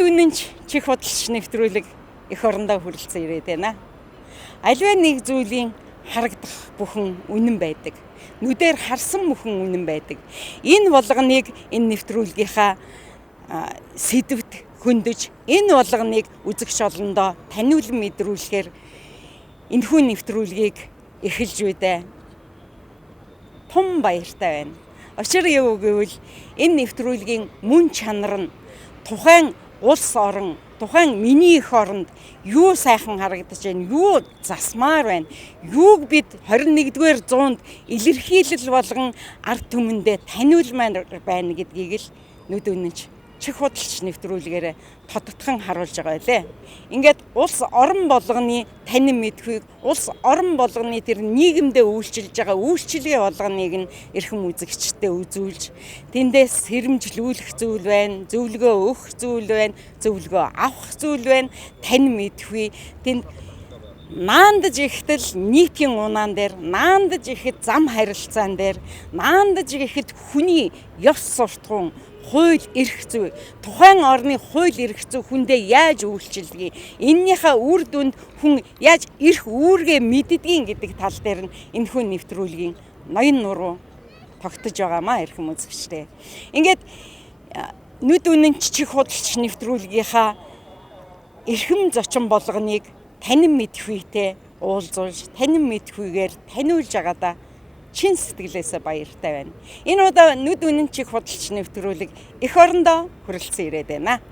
нүд үнэнч чих худалч нэвтрүүлэг эх орондоо хүрэлцэн ирээд байна. Аливаа нэг зүйлийн харагдах бүхэн үнэн байдаг. Нүдээр харсан бүхэн үнэн байдаг. Энэ болгоныг энэ нэвтрүүлгийнхаа сэдвт хөндөж, энэ болгоныг үзэгч олондоо таниулан мэдрүүлэхээр энэхүү нэвтрүүлгийг эхэлж үедээ тун баяртай байна. Учир юу гэвэл энэ нэвтрүүлгийн мөн чанар нь тухайн улс орон, тухайн миний эх оронд юу сайхан харагдаж байна, юу засмаар байна, юуг бид 21-р зуунд илэрхийлэл болгон ард түмэндээ таниулмаар байна гэдгийг л нүд үнэнч чих худалч нэвтрүүлгээр тодтогхон харуулж байгаа байлээ. Ингээд улс орон болгоны танин мэдхүйг, улс орон болгоны тэр нийгэмдээ үйлчилж байгаа үйлчлэгээ болгоныг нь эрхэм үзэгчдэд үзүүлж, тэндээс сэрэмжлүүлэх зүйл байна, зөвлөгөө өгөх зүйл байна, зөвлөгөө авах зүйл байна, танин мэдхүй. Тэнд наандаж ихэтэл нийтийн унаан дээр, наандаж ихэд зам харилцаан дээр, наандаж ихэд хүний ёс суртахуун, хууль эрх зүй, тухайн орны хууль эрх зүй хүндээ яаж үйлчилдэг, эннийхээ үр дүнд хүн яаж эрх үүргээ мэддгийг гэдэг тал дээр нь энэхүү нэвтрүүлгийн ноён нуруу тогтож байгаамаа эрхэм үзэгчтэй. Ингээд нүд үнэнч чих худалч нэвтрүүлгийнхаа эрхэм зочин болгоныг танин мэдхүйтэй уулзуулж, танин мэдхүйгээр таниулж байгаадаа чин сэтгэлээсээ баяртай байна. Энэ удаа нүд үнэнч чих худалч нэвтрүүлэг эх орондоо хүрэлцэн ирээд байна.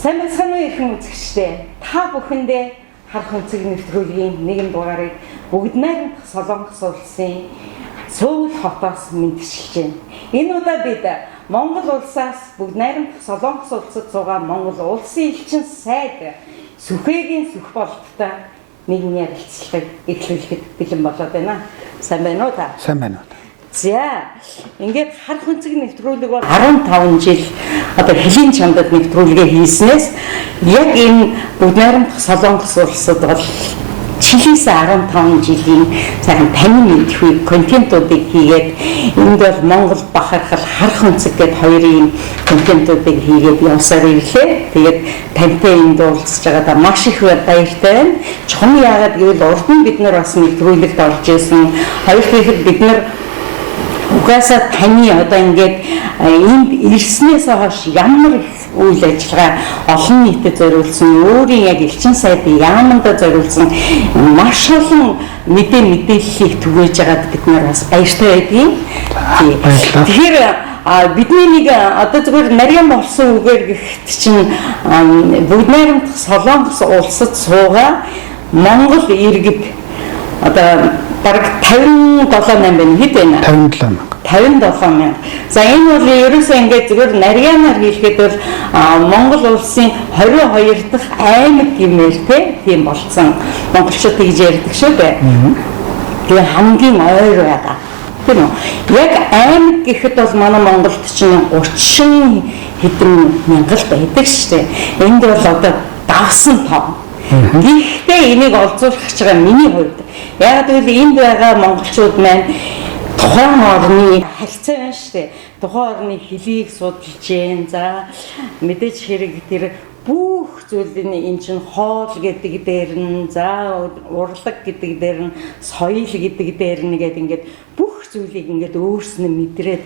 Сайн бацхан уу эрхэм үзэгчтэй. Та бүхэндээ харах өнцөг нэвтрүүлгийн нэгэн дугаарыг бүгд найрамдах Солонгос улсын Сөүл хотоос мэдчилж байна. Энэ удаа бид Монгол улсаас бүгд найрамдах Солонгос улсад суугаа Монгол улсын элчин сайд Сүхэгийн сүх бололттой нэгэн ярилцлагыг эхлүүлэхэд бэлэн болоод байна. Сайн байна уу та? Сайн байна уу. За, ингээд харах өнцөг нэвтрүүлэг бол 15 жил одоо хэлийн чандад нэвтрүүлгээ хийснээс яг энэ бүгд найрамдах Солонгос улсад бол чихээс 15 жилийн сайхан танин мэдхүй контентуудыг хийгээд энд бол Монгол бахархал харах өнцөг гэдэг хоёрын контентуудыг хийгээд явсаар ирлээ. Тэгээд тантай энд уулзж байгаадаа маш их баяртай байна. Чухам яагаад гэвэл урд нь бид нар бас нэвтрүүлэгт орж ирсэн. Хоёр дахь бид нар угаасаа таны одоо ингээд энд ирснээс хойш ямар их үйл ажиллагаа олон нийтэд зориулсан, өөрийн яг элчин сайдын яамандаа зориулсан маш олон мэдээллийг түгээж байгаад бид нар бас баяртай байдгийг. Тэгэхээр бидний нэг одоо зүгээр нарийн болсон үгээр гэхэд чинь бүгд найрамдах Солонгос улсад суугаа Монгол иргэд одоо бараг 57 байна хэд байна? 57 мянга. За энэ бол ерөөсөө ингээд зүгээр нарийнаар хэлэхэд бол Монгол улсын 22 дахь аймаг гэмээр тийм болцсон. Монголчууд тэгж ярьдаг шүү дээ. Тэгээ хамгийн ойр байгаа. Тийм үү? Яг аймаг гэхэд бол манай Монголд чинь 30 хэдэн мянгал байдаг шүү дээ. Энд бол одоо давсан том. Гэхдээ энийг олзуулах гэж байгаа миний хувьд яг гэвэл энд байгаа монголчууд маань тухайн орны харилцаа байна шүү дээ. Тухайн орны хэлийг судалж जैन. За мэдээж хэрэг тэр бүх зүйлийн энэ чинь хоол гэдэг дээр нь за урлаг гэдэг дээр нь соёл гэдэг дээр нь ингээд бүх зүйлийг ингээд өөрснөө мэдрээд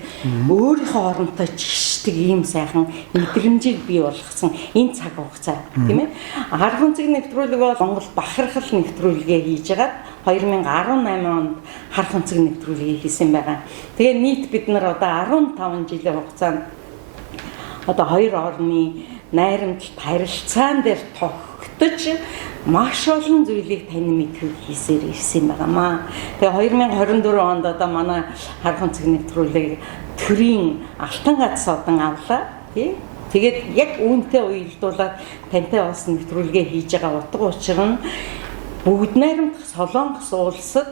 өөрийнхөө оронтой чигшдэг ийм сайхан мэдрэмжийг бий болгосон энэ цаг хугацаа тийм ээ. Арга онцгийн нэвтрүүлэг бол Монгол бахархал нэвтрүүлгээ хийж агаад 2018 онд харах онцгой нэвтрүүлгийг хийсэн байгаа. Тэгээ нийт бид нар одоо 15 жилийн хугацаанд одоо хоёр орны найрамдалт харилцаан дээр тогтож маш олон зүйлийг тань мэдхийг хийсээр ирсэн байгаамаа. Тэгээ 2024 онд одоо манай харах онцгой нэвтрүүлэг төрийн алтан гац содон авлаа тий. Тэгээд яг үүнтэй уялдуулаад тантай бас нэвтрүүлгээ хийж байгаа утга учир нь бүгд найрамдах Солонгос улсад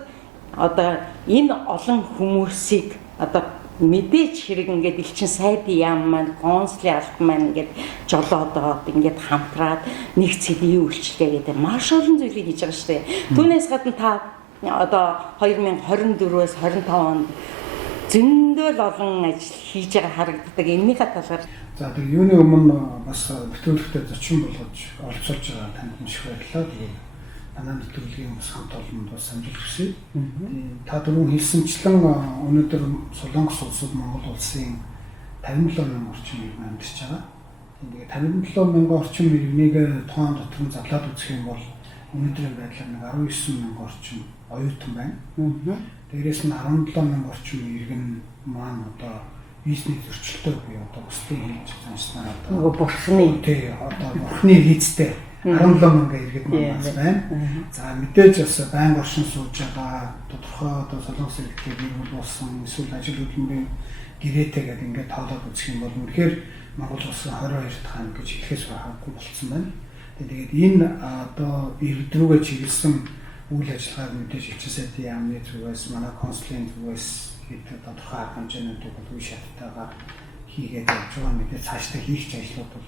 одоо энэ олон хүмүүсийг одоо мэдээж хэрэг ингээд элчин сайдын яам маань консулын алт маань ингээд жолоодоод ингээд хамтраад нэг цэлийн үйлчлэгээ гэдэг маш олон зүйлийг хийж байгаа шүү дээ. Түүнээс гадна та одоо 2024-өөс 25 онд зөндөл олон ажил хийж байгаа харагддаг. Энийхээ талаар за тэг юуны өмнө бас нэвтрүүлэгтээ зочин болгож оролцуулж байгаа танд маш их баярлалаа. Тэгээд манай нэвтрүүлгийн бас хамт олонд бас амжилт хүсье. Та түрүүн хэлсэнчлэн өнөөдөр Солонгос улсад Монгол улсын 57 мянган орчим иргэн амьдарч байгаа. Тэгээд 57 мянган орчим иргэнийг тухайн дотор нь зарлаад үзэх юм бол өнөөдрийн байдлаар нэг 19 мянган орчим оюутан байна. Дээрээс нь 17 мянган орчим иргэн маань одоо бизнес зөрчилтэй буюу одоо бусдын хийж занснаар одоо бурхны тий одоо бурхны хийцтэй 17 мянган иргэд маань байна. За мэдээж бас байнга оршин сууж байгаа тодорхой одоо Солонгос иргэдийг нөлөөлсөн эсвэл ажил хөдөлмөрийн гэрээтэй гэдэг ингээд тоолоод үзэх юм бол үнэхээр Монгол улсын 22 дахь анги гэж хэлэхээс байхаагүй болцсон байна. Тэгээд энэ одоо иргэд рүүгээ чиглэсэн үйл ажиллагааг мэдээж элчин сайдын яамны зүгээс манай консулын зүгээс хэд тодорхой арга хэмжээнүүдийг бол үе шаттайгаар хийгээд явж байгаа. Мэдээж цаашдаа хийх ажлууд бол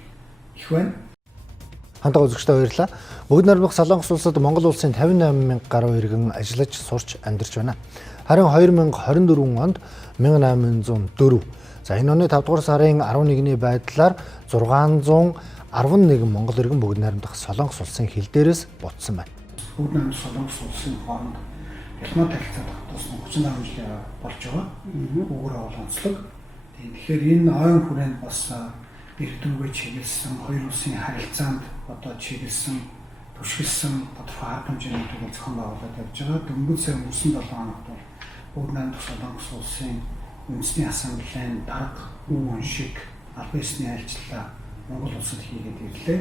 их байна. Хандаа үзэгчдээ баярлалаа. Бүгд найрамдах Солонгос улсад Монгол улсын 58 мянга гаруй иргэн ажиллаж сурч амьдарч байна. Харин 2024 онд 1804. За энэ оны 5 дугаар сарын 11-ний байдлаар 611 монгол иргэн бүгд найрамдах Солонгос улсын хил дээрээс буцсан байна. Бүгд найрамдах Солонгос улсын хооронд ялмаа танилцаад тусна 34 жил болж байгаа. Үүгээр олонцлог. Тэгэхээр энэ ойн хүрээнд бас ирдүүгээ чиглэсэн хоёр улсын харилцаанд одоо чиглэсэн түшгэлсэн тодорхой арга хэмжээнүүдийг зохион байгуулад явж байгаа. Дөнгөж сая өнгөрсөн 7 хоногт бол бүгд найрамдах Солонгос улсын үндэсний ассамблеийн дарга үн шиг албан ёсны айлчлалаа Монгол улсад хийгээд ирлээ.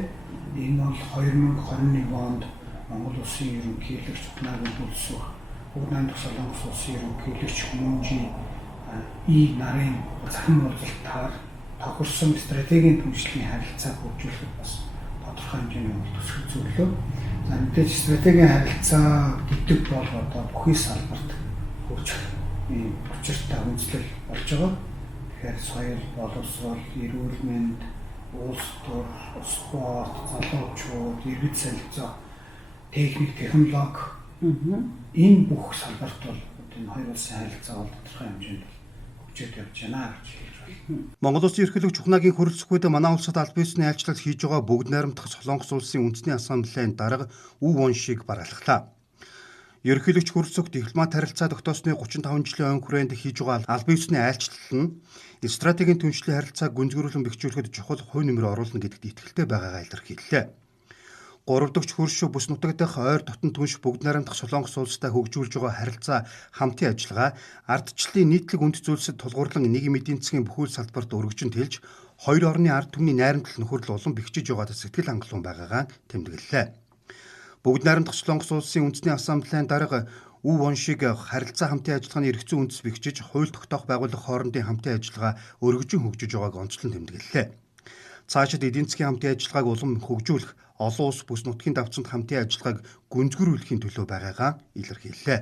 Энэ бол 2021 онд Монгол улсын ерөнхийлөгч Ухнагийн төлсөх бүгд найрамдах Солонгос улсын ерөнхийлөгч Хүмүүнжийн нарын захин уулзалтаар тохирсон стратегийн түншлэлийн харилцааг хөгжүүлэхэд бас тодорхой хэмжээний төсөл зөвлөө. За мэдээж стратегийн харилцаа гэдэг бол одоо бүхий салбарт хөгжих ийм учиртай үндэслэл болж байгаа. Тэгэхээр соёл, боловсрол, эрүүл мэнд, улс төр, спорт, залуучууд, иргэд солилцоо, техник, технологи энэ бүх салбарт бол энэ хоёр улсын харилцаа бол тодорхой хэмжээнд хөгжиж явж байна гэж хэлж байна. Монгол улсын ерөнхийлөгч Ухнагийн хүрэлцэхүйдээ манай улсад албан ёсны айлчлал хийж байгаа бүгд найрамдах Солонгос улсын үндэсний ассамблеийн дарга Үв Вон Шиг баргаллаа. Ерөнхийлөгч хүрэлцэх дипломат харилцаа тогтоосны 35 жилийн өн хүрээнд хийж байгаа албан ёсны айлчлал нь стратегийн түншлэлийн харилцааг гүнзгийрүүлэн бэхжүүлэхэд чухал хувь нэмэр оруулна гэдэгт итгэлтэй байгаагаа илэрхийллээ. 3 дахь хөршөө бүс нутаг дахь ойр дотн түнш бүгд найрамдах Солонгос улстай хөгжүүлж байгаа харилцаа хамтын ажиллагаа ардчлалын нийтлэг үнд зүйлсэд тулгуурлан нийгмийн эдийн засгийн бүхэл салбарт өргөжин тэлж хоёр орны ард түмний найрамдал нөхөрл улам бэхжиж байгаадаа сэтгэл хангалуун байгаагаа тэмдэглэлээ. Бүгд найрамдах Солонгос улсын үндэсний ассамблеийн дарга Үв Вон Шиг харилцаа хамтын ажиллагааны эргэцүү үндэс бэхжиж хууль тогтоох байгууллага хоорондын хамтын ажиллагаа өргөжин хөгжиж байгааг онцлон тэмдэглэлээ. Цаашид эдийн засгийн хамтын ажиллагааг улам хөгжүүлэх олон улс бүс нутгийн давцанд хамтын ажиллагааг гүнзгийрүүлэхийн төлөө байгаагаа илэрхийллээ.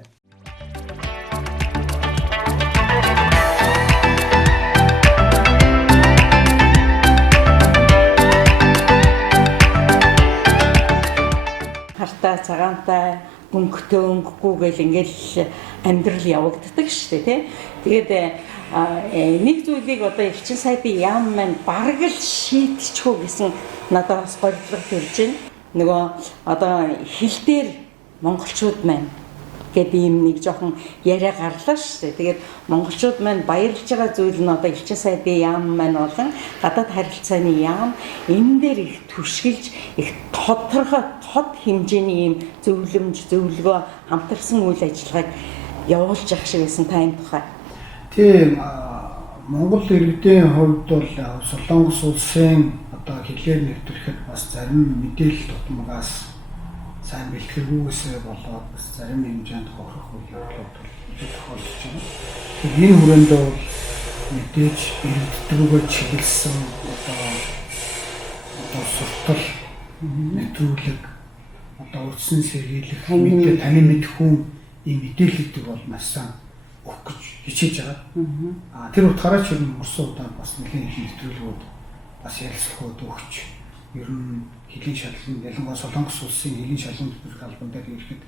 Хартай, цагаантай, өнгөтэй өнгөгүй гэл ингээл амьдрал явагддаг шүү дээ тий. Тэгээд нэг зүйлийг одоо элчин сайдын яам маань бараг л шийдчихв гэсэн надад бас бодлого төрж байна. Нөгөө одоо хил дээр монголчууд маань гэдэг ийм нэг жоохон яриа гарлаа шүү дээ. Тэгээд монголчууд маань баярлж байгаа зүйл нь одоо элчин сайдын яам маань болон гадаад харилцааны яам энэ дээр их түшгэлж их тодорхой тод хэмжээний ийм зөвлөмж зөвлөгөө хамтарсан үйл ажиллагааг явуулж явах шиг байсан та энэ тухай. Тийм Монгол иргэдийн хувьд бол Солонгос улсын одоо хилээр нэвтрэхэд бас зарим мэдээлэл тутамгаас сайн бэлтгэргүйгээсээ болоод бас зарим хэмжээнд хохирох үйл явдлууд тохиолдож байна. Тэгэхээр энэ хүрээнд бол мэдээж иргэддрүүгээ чиглэсэн одоо суртал нэвтрүүлэг одоо утасны сэргийлэх мэдээ таны мэдэх хүн ийм мэдээлэлүүдийг бол маш сайн өгөх гэж хичээж байгаа. Тэр утгаараа ч юм урсан удаа бас нэгэн нэвтрүүлгүүд бас ярилцлагууд өгч ер нь хилийн шалгалт ялангуяа Солонгос улсын хилийн шалгалт бүрх албан дээр ирэхэд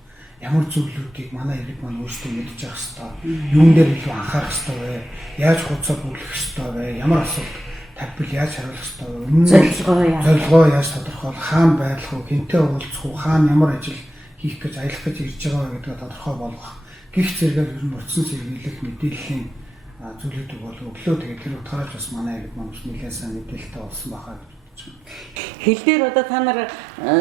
ямар зүйлүүдийг манай иргэд маань өөрсдөө мэдж явах хэрэгтэй, юун дээр илүү анхаарах хэрэгтэй вэ, яаж хуцаа бүрлэх хэрэгтэй вэ, ямар асуудал тавьбал яаж хариулах хэрэгтэй вэ, зорилгоо яаж тодорхойлох, хаана байх вэ, хинтээ уулзах уу, хаана ямар ажил хийх гэж аялах гэж ирж байгаа гэдгээ тодорхой болгох. Гэх зэрэгээр ер нь урьдчилан сэргийлэх мэдээллийн зүйлүүдийг бол өглөө тэгээд тэр утгаараа бас манай иргэд маань нэлээд сайн мэдээлэлтэй болсон байхаа гэж бодож байна. Хил дээр одоо та нар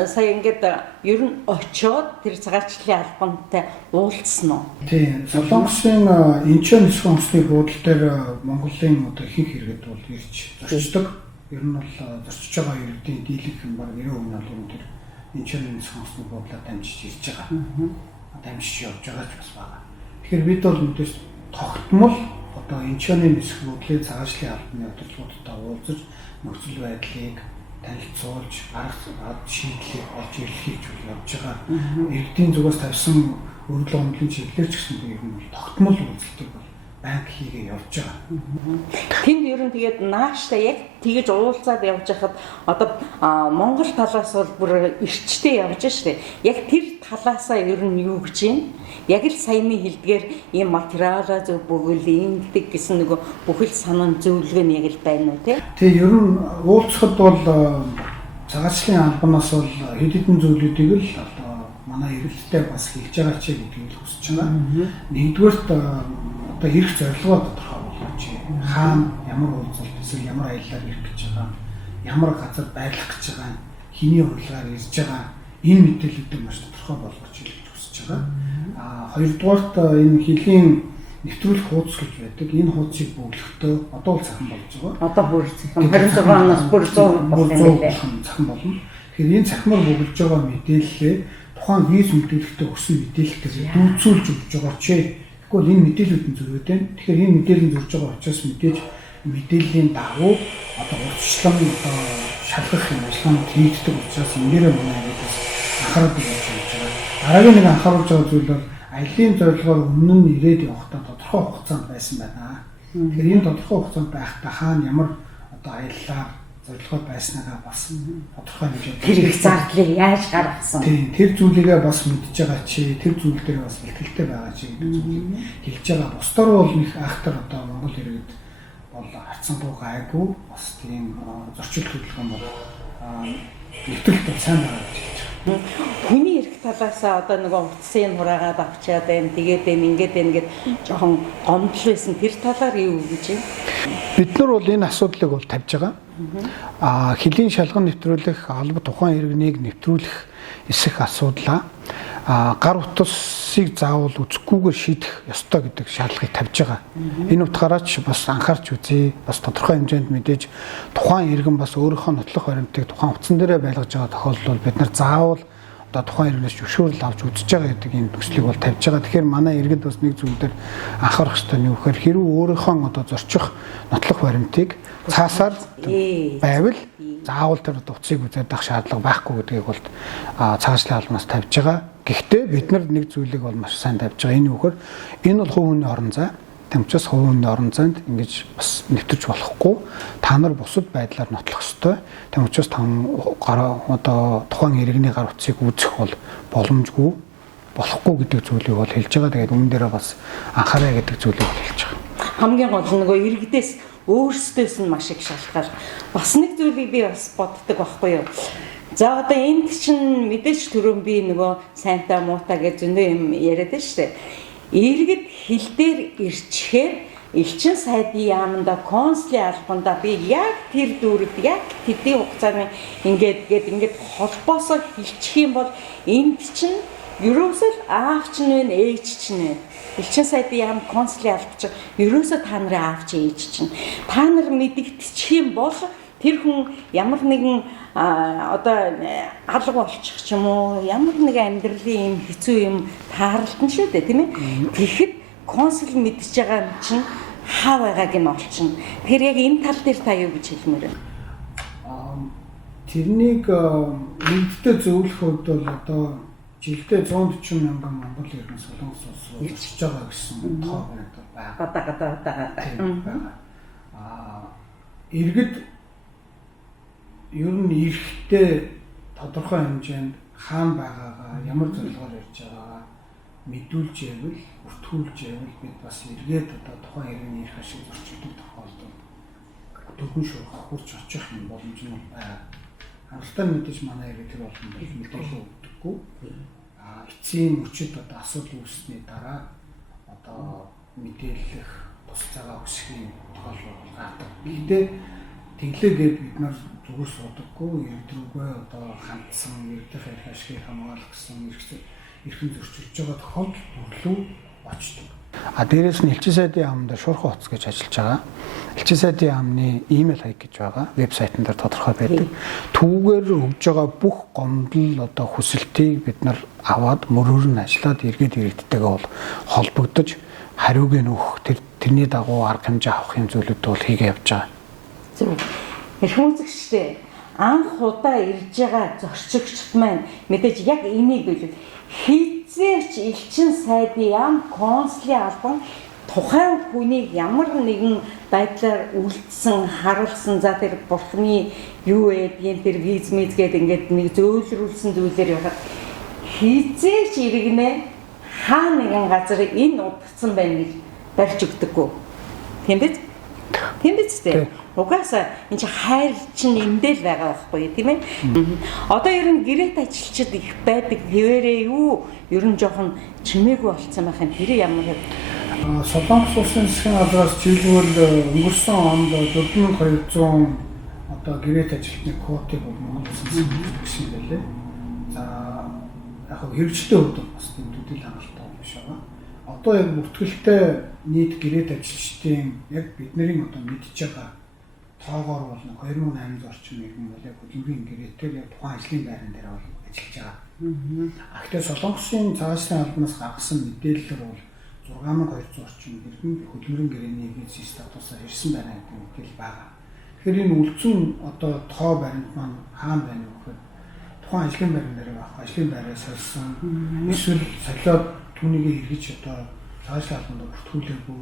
сая ингээд ер нь очиод тэр цагаачлалын албантай уулзсан уу? Тийм. Солонгосын Инчон нисэх онцны буудлын дээр Монголын одоо ихэнх иргэд бол ирж зорчдог. Ер нь бол зорчиж байгаа иргэдийн дийлэнх нь баг 90% нь бол тэр Инчон нисэх онцны буудлаар дамжиж ирж байгаа. Дамжиж явж байгаа ч бас байгаа. Тэгэхээр бид бол мэдээж тогтмол одоо Инчоны нисэх буудлын цагаачлалын албаны удирдлагуудтай уулзаж нөхцөл байдлыг танилцуулж арга шийдлийг олж ирэхийг явж байгаа. Иргэдийн зүгээс тавьсан өргөл гомдлын чиглэлээр ч гэсэн ер нь тогтмол үйлчлэлийг бол банк хийгээ явж байгаа. Тэнд ер нь тэгээд нааштай яг тэгэж уулзаад явж хахад одоо Монгол талаас бол бүр эрчтэй явж штэ. Яг тэр талаасаа ер нь юу гэж юм? Яг л саяны хэлдгээр ийм материалаа зөв бүгэл ингэдэг гэсэн нөгөө бүхэл санаа зөвлөгөө нь яг л байна уу тий? Тэгээ ер нь уулзахад бол цагаачлалын албанаас бол хэд хэдэн зүйлүүдийг л одоо манай иргэдтэй бас хэлж байгаа ч гэдгийг хүсэж байгаа. Нэгдүгээрт одоо ирэх зорилгоо тодорхой болгож хаана ямар уулзалт эсвэл ямар аяллаар ирэх гэж байгаа, ямар газар байрлах гэж байгаа, хэний урилгаар ирж байгаа энэ мэдээллүүдийг маш тодорхой болгож хэлж хүсэж байгаа. Хоёрдугаарт энэ хилийн нэвтрүүлэх хуудас гэж байдаг. Энэ хуудсыг бүглэхдээ одоо бол цахан болж байгаа. Одоо бүр 26 оноос бүр 100 цахан болно. Тэгэхээр энэ цахимаар бүглэж байгаа мэдээллээ тухайн виз мэдээлэлтэй өгсөн мэдээлэлтэй дүүцүүлж өгч байгаа ч тэгвэл энэ мэдээлүүд нь зөрөөд байна. Тэгэхээр энэ мэдээлэл нь зөрж байгаа учраас мэдээж мэдээллийн дагуу одоо урьдчилан одоо шалгах юм ажиллагаанд хийгддэг учраас энээрээ манай нэгээс анхаарал тавьж байгаа. Дараагийн нэг анхааруулж байгаа зүйл бол аялын зорилгоор өмнө нь ирээд явахдаа тодорхой хугацаанд байсан байна. Тэгэхээр энэ тодорхой хугацаанд байхдаа хаана ямар одоо аяллаа зорилгоо байснаа бас тодорхой хэмжээнд тэр их зардлыг яаж гаргасан. Тийм тэр зүйлийгээ бас мэдж байгаа чи тэр зүйл дээр бас ихтэй байгаа чи гэдэг зүйлийг хэлж байгаа. Бусдаар бол нэг ахтар одоо Монгол иргэд бол хацсангүй гайгүй бас тийм зорчил хөдөлгөөн бол нэвтрүүлэлт сайн байгаа гэж хэлж байгаа. Хүний эрх талаасаа одоо нөгөө утсын хураагаад авчаад байна. Тэгээд байна, ингээд байна гэд жоохон гомдол байсан. Тэр талаар юу гэж юм? Бид нар бол энэ асуудлыг бол тавьж байгаа. Хилийн шалган нэвтрүүлэх, алба тухайн иргэнийг нэвтрүүлэх эсэх асуудлаа гар утасыг заавал үзэхгүйгээр шийдэх ёстой гэдэг шаардлагыг тавьж байгаа. Энэ утгаараа ч бас анхаарч үзье. Бас тодорхой хэмжээнд мэдээж тухайн иргэн бас өөрийнхөө нотлох баримтыг тухайн утсан дээрээ байлгаж байгаа тохиолдолд бид нар заавал одоо тухайн иргэнээс зөвшөөрөл авч үзэж байгаа гэдэг энэ төслийг бол тавьж байгаа. Тэгэхээр манай иргэд бас нэг зүйл дээр анхаарах хэрэгтэй нь юу гэхээр хэрвээ өөрийнхөө одоо зорчих нотлох баримтыг цаасаар байвал заавал тэр утсыг үзээд авах шаардлага байхгүй гэдгийг бол цагаачлалын албанаас тавьж байгаа. Гэхдээ бид нар нэг зүйлийг бол маш сайн тавьж байгаа. Энэ юу гэхээр энэ бол хувь хүний орон зай. Тэм учраас хувь хүний орон зайд ингэж бас нэвтэрч болохгүй. Та нар бусад байдлаар нотлох ёстой. Тэм учраас та одоо тухайн иргэний гар утсыг үзэх бол боломжгүй. болохгүй гэдэг зүйлийг бол хэлж байгаа. Тэгээд үүн дээрээ бас анхаарай гэдэг зүйлийг бол хэлж байгаа. Хамгийн гол нь нөгөө иргэдээс өөрсдөөс нь маш их шалтгаал. Бас нэг зүйлийг би бас боддог байхгүй юу? За одоо энд чинь мэдээж түрүүн би нөгөө сайнтаа муута гэж зөндөө юм яриад байна шүү дээ. Иргэд хил дээр ирчихээр элчин сайдын яаманда консулын албанда би яг тэр дүүрэг яг тэдний хугацааны ингээд холбоосоо хилчих юм бол энд чинь ерөөсөө аав чинь вэ ээж чинь вэ? Элчин сайдын яам консулын алба чинь ерөөсөө та нарын аав чи ээж чинь. Та нар мэдэгдчих юм бол тэр хүн ямар нэгэн одоо алга болчих ч юм уу ямар нэг амьдралын юм хэцүү юм таарлтан шүү дээ тийм ээ. Тэгэхэд консул мэдж байгаа юм чинь хаа байгааг нь олчихно. Тэр яг энэ тал дээр та юу гэж хэлмээр вэ? Тэрнийг нэгдтэй зөвлөх хувьд бол одоо жилдээ 140 мянган Монгол иргэн Солонгос улс ирж байгаа гэсэн тоо байна. Иргэд ер нь эрэхтэй тодорхой хэмжээнд хаан байгаагаа ямар зорилгоор ирж байгаагаа мэдүүлж яавал бүртгүүлж яавал бид бас эргээд одоо тухайн иргэний эрх ашиг зөрчилдөг тохиолдолд дөрвөн шуурга хурж очих юм боломж нь байна. Хамтдаа мэдээж манай иргэд тэр болно мэдээлэл өгдөггүй. Эцсийн мөчөд одоо асуудал үүссэний дараа одоо мэдээлэх тусцаагаа өсөхийн тохиолдол гардаг. Гэхдээ тэглээгээд бид нар зүгээр суудаггүй иргэдрүүгээ одоо хандсан иргэдийн эрх ашигыг хамгаалах гэсэн эрхэм зөрчилж байгаа тохиолдол бүрлүү очдог. Дээрээс нь элчин сайдын яамд шуурхай утас гэж ажиллаж байгаа. Элчин сайдын яамны имэйл хаяг гэж байгаа. Вебсайтн дээр тодорхой байдаг. Түүгээр өгж байгаа бүх гомдол одоо хүсэлтийг бид нар аваад мөрөөр нь ажиллаад иргэд иргэдтэйгээ бол холбогдож хариуг нь өгөх тэрний дагуу арга хэмжээ авах юм зүйлүүд бол хийгээ явж байгаа. Зөв. Эрхэм үзэгчтэй анх удаа ирж байгаа зорчигчд маань мэдээж яг энийг билээ. Хизээч элчин сайдын яам консулын албан тухайн хүнийг ямар нэгэн байдлаар үлдсэн, харуулсан за тэр бурхны юу вэ? Тэр виз гэдэг ингээд нэг зөөлрүүлсэн зүйлээр явахад хизээч иргэнэ хаа нэгэн газар энэ удагдсан байна гэж барьж өгдөггүй. Тийм биз? Тийм биз дээ. Угаасаа энэ чи хайр чинь эндэл байгаа байхгүй тийм ээ. Одоо ер нь гэрээт ажилчид их байдаг хэвээрээ юу? Ер нь жоохон чимээгүй болцсон байх юм. Тэр ямар вэ? Солонгос улсын засгийн газраас жишээлбэл өнгөрсөн онд 4200 одоо гэрээт ажилтны квотыг бол Монгол улсын гэсэн байлээ. За яг хэрэгжтэй хувьд бас төдийл хангалттай биш байгаа. Одоо яг бүртгэлтэй нийт гэрээт ажилчдын яг бидний одоо мэдж байгаа тоогоор бол 2800 орчим иргэн бол яг хөдөлмөрийн гэрээтэй яг тухайн ажлын байран дээр бол ажиллаж байгаа. Гэхдээ Солонгосын цаашдын албанаас гаргасан мэдээлэлээр бол 6200 орчим иргэн хөдөлмөрийн гэрээний виз статусаар ирсэн байна гэдэг мэдээлэл байгаа. Тэгэхээр энэ үлдсэн одоо тоо баримт маань хаана байна вэ гэхээр тухайн ажлын байран дээр байх. Ажлын байраа сольсон эсвэл солиод түүнийг эргэж одоо цаашдын албанд бүртгүүлээгүй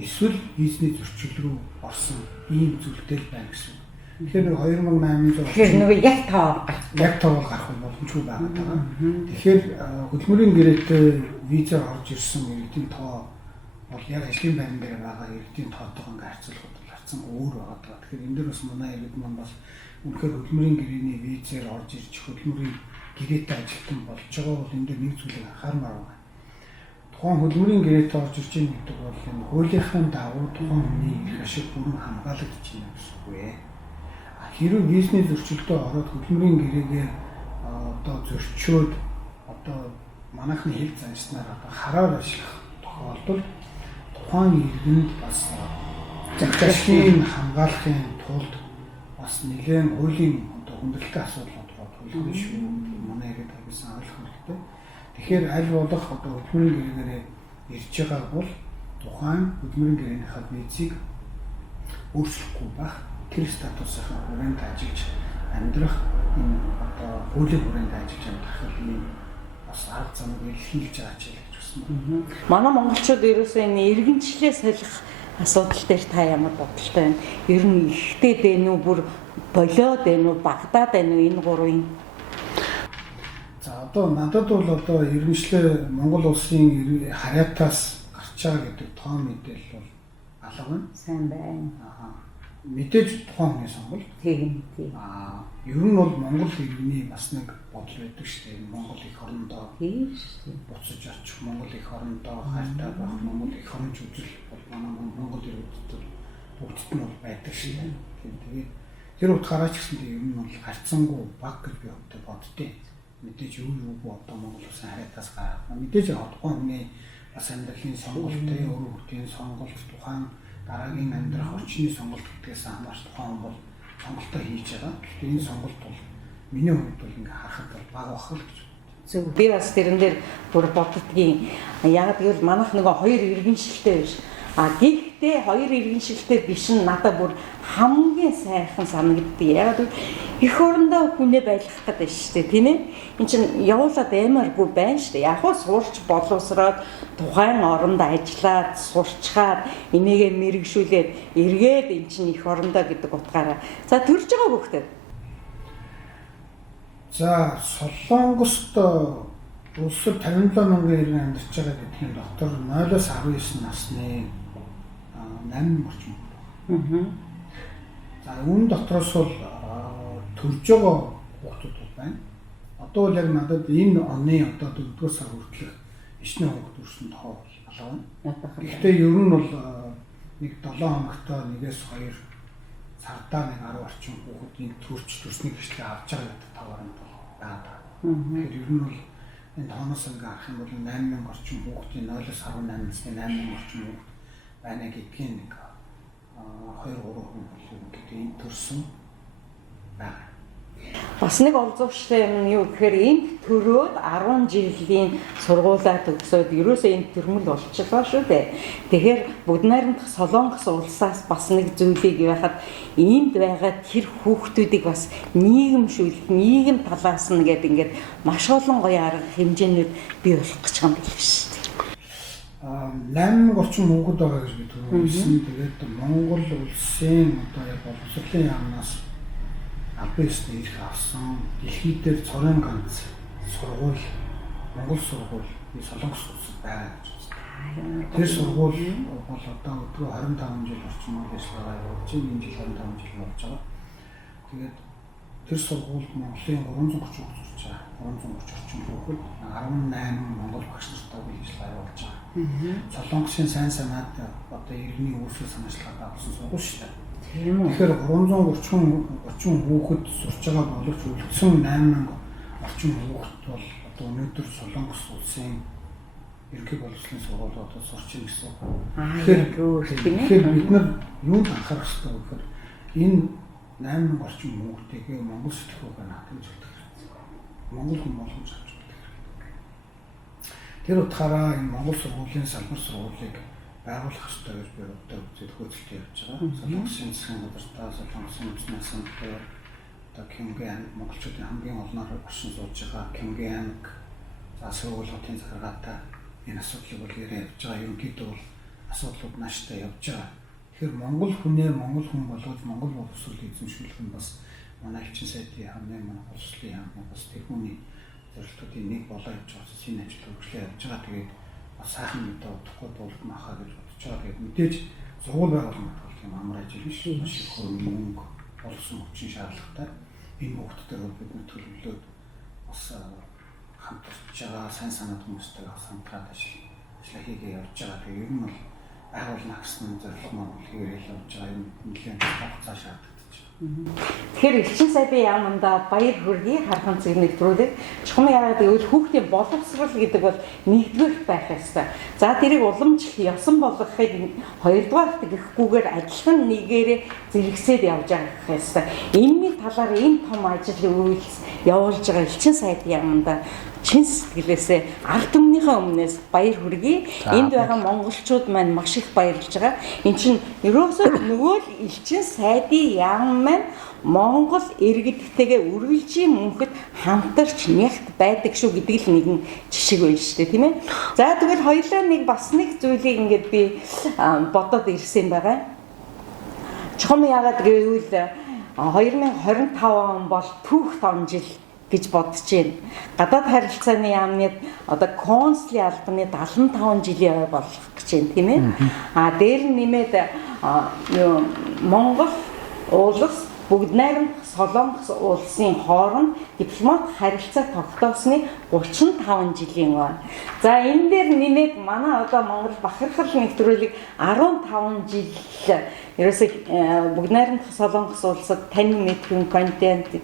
эсвэл визний зөрчил рүү орсон ийм зүйлтэй байна гэсэн. Тэгэхээр 2800 тэгэхээр нөгөө яг тоо гарах боломжгүй байгаа. Тэгэхээр хөдөлмөрийн гэрээтэй визээр орж ирсэн иргэдийн тоо бол яг ажлын байран дээр байгаа иргэдийн тоотойгоо ингээ харьцуулахад харьцан өөр байгаа. Тэгэхээр энэ дээр бас манай иргэд маань бас үнэхээр хөдөлмөрийн гэрээний визээр орж ирж хөдөлмөрийн гэрээтэй ажилтан болж байгаа бол энэ дээр нэг зүйлийг анхаармаар байна. Тухайн хөдөлмөрийн гэрээтэй орж ирж байгаа гэдэг бол энэ хуулийнхаа дагуу тухайн хүний эрх ашиг бүрэн хамгаалагдаж байна гэсэн үг ээ. Хэрвээ визний зөрчилдөө ороод хөдөлмөрийн гэрээгээр одоо зөрчөөд одоо манайхны хил заншнаар одоо хараар ажиллах тохиолдолд тухайн иргэнд бас захиалгын хамгаалахын тулд бас нэлээд хуулийн одоо хүндрэлтэй асуудлууд тулгарна шүү. Манай иргэд тавьсан ойлгох хэрэгтэй. Тэгэхээр аль болох одоо хөдөлмөрийн гэрээгээр ирж байгаа бол тухайн хөдөлмөрийн гэрээнийхээ визийг өөрчлөхгүй байх, тэр статусынхаа хүрээнд ажиллаж амьдрах энэ одоо хуулийн хүрээнд ажиллаж амьдрах юм бас арга замыг илэрхийлж байгаа ч гэж байна. Манай монголчууд ерөөсөө энэ иргэнчлээ солих асуудал дээр та ямар бодолтой байна? Ер нь ихтэй дээ нү бүр болоод дээ нү Багдад дээ нү энэ гурвын. За Одоо надад бол одоо иргэншлээ Монгол улсын харьяатаас гарч байгаа гэдэг тоон мэдээлэл бол алга байна. Сайн байна. Мэдээж тухайн хүний сонголт. Тийм. Ер нь бол Монгол иргэний бас нэг бодол байдаг шүү дээ. Монгол их орондоо Тийм шүү дээ. буцаж очих, Монгол их орондоо хайртай байх, Монгол их оронч үзэл бол манай Монгол иргэдэд бүгдд нь бол байдаг шүү дээ. Тэгээд тэр утгаараа ч гэсэн ер нь бол харьцангуй баг гэж би боддیں۔ Мэдээж юу одоо Монгол улсын харьяатаас гарах. Мэдээж тухайн хүний бас амьдралын сонголттой, өөрийн хүүхдийн сонголт, тухайн дараагийн амьдрах орчны сонголт гэдгээс хамаарч тухайн хүн бол сонголтоо хийж байгаа. Гэхдээ энэ сонголт бол миний хувьд бол ингээ харахад бол бага бах л гэж. Зөв би бас тэрэн дээр бүр боддгийн. Яг гэвэл манайх нөгөө хоёр иргэншилтэй биш. Гэхдээ хоёр иргэншилтэй биш нь надад бүр хамгийн сайхан санагддаг. Яг л эх орондоо хүнээ байлгах гэдэг шүү дээ, тийм ээ. Энд чинь явуулаад аймааргүй байна шүү дээ. Яг уу сурч боловсроод тухайн оронд ажиллаад сурчгаад энийгээ мэрэгшүүлээд эргээд эн чинь эх орондоо гэдэг утгаараа. За төрж байгаа хүүхдэд. За Солонгост улсад 57 мянган иргэн амьдарч байгаа гэдгийг доктор 0-19 насны 8 орчим. За үүн дотроос бол төрж байгаа хүүхдүүд байна. Одоо л яг надад энэ оны одоо 4-р сар хүртэлх ичнэ хүүхд төрсөн тоо алга байна. Гэхдээ ер нь бол нэг 7 хоногтой нэгээс 2 цагдаа нэг 10 орчим хүүхдийн төрснийг хэвчлээ авч байгаа гэдэг таваар нь байна. Тэгэхээр ер нь бол энэ тооноос ингээ харах юм бол 8000 орчим хүүхдийн 0-18 насны 8000 орчим хүүхд байна гэдгийг нэг 2-3 хүн гэдэг энэ төрсөн байна. Бас нэг олзууштай юм юу гэхээр энд төрөөд 10 жилийн сургуулаа төгсөөд ерөөсөө энд төрмөл болчихлоо шүү дээ. Тэгэхээр бүгд найрамдах Солонгос улсаас бас нэг зүйлийг яхад энд байгаа тэр хүүхдүүдийг бас нийгэмшүүлэх, нийгэм талаас нь гэдэг ингээд маш олон гоё арга хэмжээнүүд бий болох гэж байгаа юм биш шүү дээ. 8 орчим хүүхэд байгаа гэж би түрүүлсэн. Тэгээд Монгол улсын одоо яг боловсролын яамнаас апэстэй ирэх авсан дэлхийд дээр цорын ганц сургууль Монгол сургууль би Солонгос улсад байгаа гэж байна. Тэр сургууль бол одоо өдгөө 25 жил орчим ажиллагаа явуулж байна. Энэ жил 25 жил болж байгаа. Тэгээд тэр сургуульд Монголын 330 хүүхэд сурч байгаа. 330 орчим хүүхэд 18 монгол багш нартай ажиллагаа явуулж байгаа. Солонгосын сайн санаанд одоо иргэний үүсэл санаачлалаа авсан сургууль шүү дээ. Тэгэхээр 330 хүүхэд сурч байгаа боловч үлдсэн 8000 орчим хүүхэд бол одоо өнөөдөр Солонгос улсын ерөнхий боловсролын сургуулиудад сурч байгаа гэсэн. Тэгэхээр бид нар юунд анхаарах хэрэгтэй вэ гэхээр энэ 8000 орчим хүүхдтэйгээ Монгол сэтгэхүйгээ наадамж өгдөг. Монгол хүн болгож авч өгдөг. Тэр утгаараа энэ Монгол сургуулийн салбар сургуулийг байгуулах хэрэгтэй гэж би одоо үзээд хөөцөлтөй явж байгаа. Солонгосын засгийн газартаа Солонгосын үндэсний ассамблеэр одоо Кёнгэн монголчуудын хамгийн олноор оршин сууж байгаа Кёнгэн за сургуулийн захиргаатай энэ асуудлыг бол яриа явж байгаа. Ерөнхийдөө бол асуудлууд нааштай явж байгаа. Тэгэхээр Монгол хүнээ Монгол хүн болгож Монгол боловсролыг эзэмшүүлэх нь бас манай элчин сайдын яамны манай боловсролын яамны бас тэр хүний зорилтуудын нэг болоо явж байгаа чинь ажил хөгжлөө явж байгаа. Тэгээд бас сайхан мэдээ удахгүй дуулмахаа гэж бодож байгаа. Тэгээд мэдээж сургууль байгуулалт бол тийм амар ажил биш. Маш их хөрөнгө болсон хүчин шаардлагатай энэ хүүхдүүдээр бид нэ төлөвлөөд бас хамтарч байгаа сайн санаад хүмүүстэй хамтраад ажиллаа хийгээ явж байгаа. Тэгээд ер нь бол байгуулна гэсэн зорилго маань хийгээл явж байгаа юм нэлээд хугацаа шаарддаг. Тэгэхээр элчин сайдын яамнда баяр хүргэе хархан цэг нэвтрүүлэг. Чухам яагаад гэвэл хүүхдийн боловсрол гэдэг бол нэгдүгээр байх ёстой. За тэрийг уламжлах, ёсон болгохыг хоёрдугаарт гэхгүйгээр адилхан нэгээрээ зэрэгсээд явж байгаа ёстой. Энэний талаар энэ том ажил үйлс явуулж байгаа элчин сайдын яамнда чин сэтгэлээсээ ард түмнийхээ өмнөөс баяр хүргэе. Энд байгаа монголчууд маань маш их баярлж байгаа. Энд чинь ерөөсөө нөгөө л элчин сайдын яам маань Монгол иргэдтэйгээ үргэлжийн мөнхөд хамтарч нягт байдаг шүү гэдэг л нэгэн жишг байна шүү дээ, тийм ээ. За тэгвэл хоёулаа нэг бас нэг зүйлийг ингээд би бодоод ирсэн байгаа. Чухам яагаад гэвэл 2025 он бол түүх том жил гэж бодож байна. Гадаад харилцааны яамны одоо консулын албаны 75 жилийн ой болох гэж байна, тийм ээ. Дээр нь нэмээд Монгол улс бүгд найрамдах Солонгос улсын хооронд дипломат харилцаа тогтоосны 35 жилийн ой. За энэ дээр нэмээд манай одоо Монгол бахархал нэвтрүүлэг 15 жил ерөөсөө бүгд найрамдах Солонгос улсад тань мэдхэн контент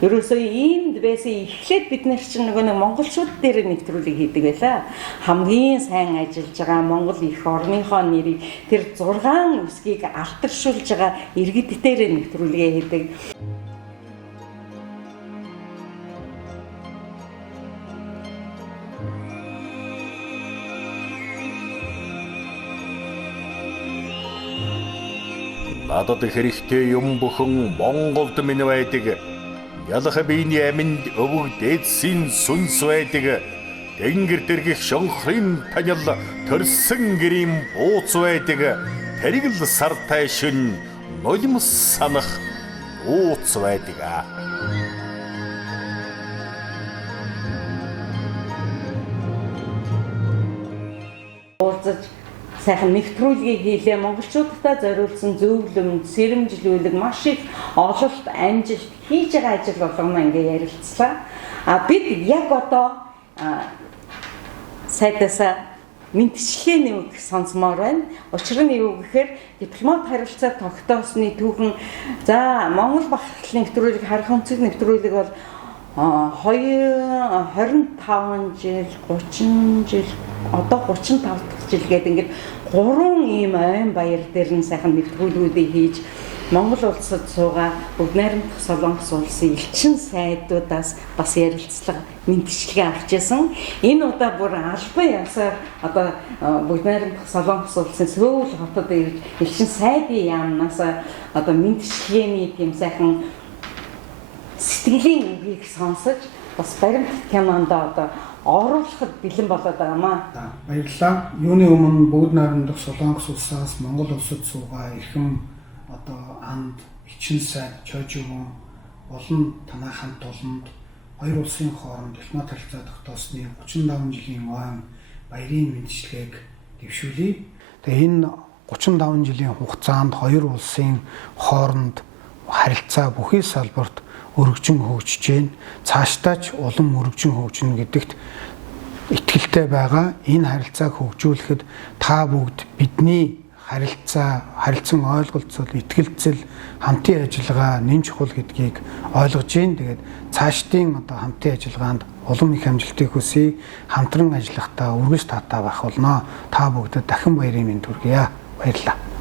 ерөөсөө иймд байсан эхлээд бид нар чинь нэг монголчууд дээр нэвтрүүлэг хийдэг байлаа. Хамгийн сайн ажиллаж байгаа Монгол их орныхоо нэрийг тэр 6 үсгийг алтаршуулж байгаа иргэд дээр нэвтрүүлгээ хийдэг. Надад хэрэгтэй юм бүхэн Монголд минь байдаг. Ялах биений аминд өвөг дээдсийн сүнс байдаг. Тэнгэр дэргих шонхрын танил төрсөн гэрийн бууц байдаг. Тэрэг л сартай шин нулимс санах ууц байдаг. Уулзаж сайхан нэвтрүүлгийг хийлээ. Монголчуудтай зориулсан зөвлөмж, сэрэмжлүүлэг маш их ололт, амжилт хийж байгаа ажил болгоно ингээ ярилцлаа. Бид яг одоо сайдасаа мэдчилгээний үг сонсомоор байна. Учир нь юу гэхээр дипломат харилцаа тогтоосны түүхэн за Монгол бахархал нэвтрүүлэг харах өнцөг нэвтрүүлэг бол 25 жил, 30 жил, одоо 35 дахь жил гэдэг ингээд 3 ийм ойн баяр дээр нь сайхан нэвтрүүлгүүдийг хийж Монгол улсад суугаа бүгд найрамдах Солонгос улсын элчин сайдуудаас бас ярилцлага мэдчилгээ авч ясан. Энэ удаа бүр албан ёсоор одоо бүгд найрамдах Солонгос улсын Сөүл хотод ирж элчин сайдын яамнаас одоо мэдчилгээний тийм сайхан сэтгэлийн үгийг сонсож бас баримт кинонд одоо оруулахад бэлэн болоод байгаамаа. Баярлалаа. Юуны өмнө бүгд найрамдах Солонгос улсаас Монгол улсад суугаа эрхэм одоо анд эчин сайд чойжгон болон танай хамт олонд хоёр улсын хооронд дипломат харилцаа тогтоосны 35 жилийн ойн баярын мэндчилгээг дэвшүүлье. Тэгээ энэ 35 жилийн хугацаанд хоёр улсын хооронд харилцаа бүхий салбарт өргөжин хөгжиж байна. Цаашдаа ч улам өргөжин хөгжинө гэдэгт итгэлтэй байгаа. Энэ харилцааг хөгжүүлэхэд та бүгд бидний харилцан ойлголцол, итгэлцэл, хамтын ажиллагаа нэн чухал гэдгийг ойлгож байна. Тэгээд цаашдын одоо хамтын ажиллагаанд улам их амжилтыг хүсье. Хамтран ажиллахдаа үргэлж таатай байх болно. Та бүгдэд дахин баярын мэнд хүргье. Баярлалаа.